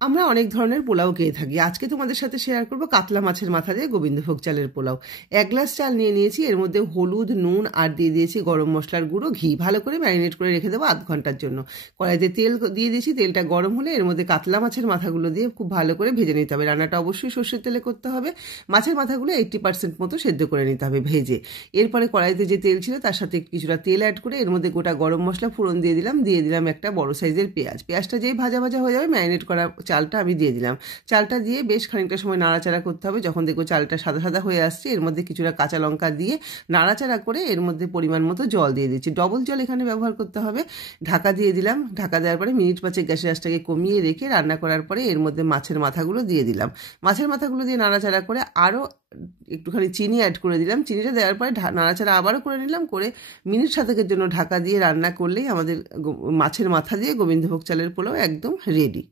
আমরা অনেক ধরনের পোলাও খেয়ে থাকি। আজকে তোমাদের সাথে শেয়ার করব কাতলা মাছের মাথা দিয়ে গোবিন্দভোগ চালের পোলাও। 1 গ্লাস চাল নিয়ে নিয়েছি, এর মধ্যে হলুদ, নুন আর দিয়ে দিয়েছি গরম মশলার গুঁড়ো, ঘি। ভালো করে ম্যারিনেট করে রেখে দেবো আধ ঘন্টার জন্য। কড়াইতে তেল দিয়ে দিয়েছি, তেলটা গরম হলে এর মধ্যে কাতলা মাছের মাথাগুলো দিয়ে খুব ভালো করে ভেজে নিতে হবে। রান্নাটা অবশ্যই সর্ষের তেলে করতে হবে। মাছের মাথাগুলো 80% মতো সেদ্ধ করে নিতে হবে ভেজে। এরপরে কড়াইতে যে তেল ছিল তার সাথে কিছুটা তেল অ্যাড করে এর মধ্যে গোটা গরম মশলা ফোড়ন দিয়ে দিলাম একটা বড় সাইজের পেঁয়াজ। পেঁয়াজটা যেই ভাজা ভাজা হয়ে যাবে ম্যারিনেট করা চালটা আমি দিয়ে দিলাম। চালটা দিয়ে বেশ খানিকটা সময় নাড়াচাড়া করতে হবে। যখন দেখবো চালটা সাদা সাদা হয়ে আসছে এর মধ্যে কিছুটা কাঁচা লঙ্কা দিয়ে নাড়াচাড়া করে এর মধ্যে পরিমাণ মতো জল দিয়ে দিচ্ছি। ডবল জল এখানে ব্যবহার করতে হবে। ঢাকা দিয়ে দিলাম। ঢাকা দেওয়ার পরে মিনিট 5 গ্যাসের আঁচটাকে কমিয়ে রেখে রান্না করার পরে এর মধ্যে মাছের মাথাগুলো দিয়ে দিলাম। মাছের মাথাগুলো দিয়ে নাড়াচাড়া করে আরও একটুখানি চিনি অ্যাড করে দিলাম। চিনিটা দেওয়ার পরে নাড়াচাড়া আবারও করে নিলাম, করে মিনিট 7 জন্য ঢাকা দিয়ে রান্না করলেই আমাদের মাছের মাথা দিয়ে গোবিন্দভোগ চালের পোলাও একদম রেডি।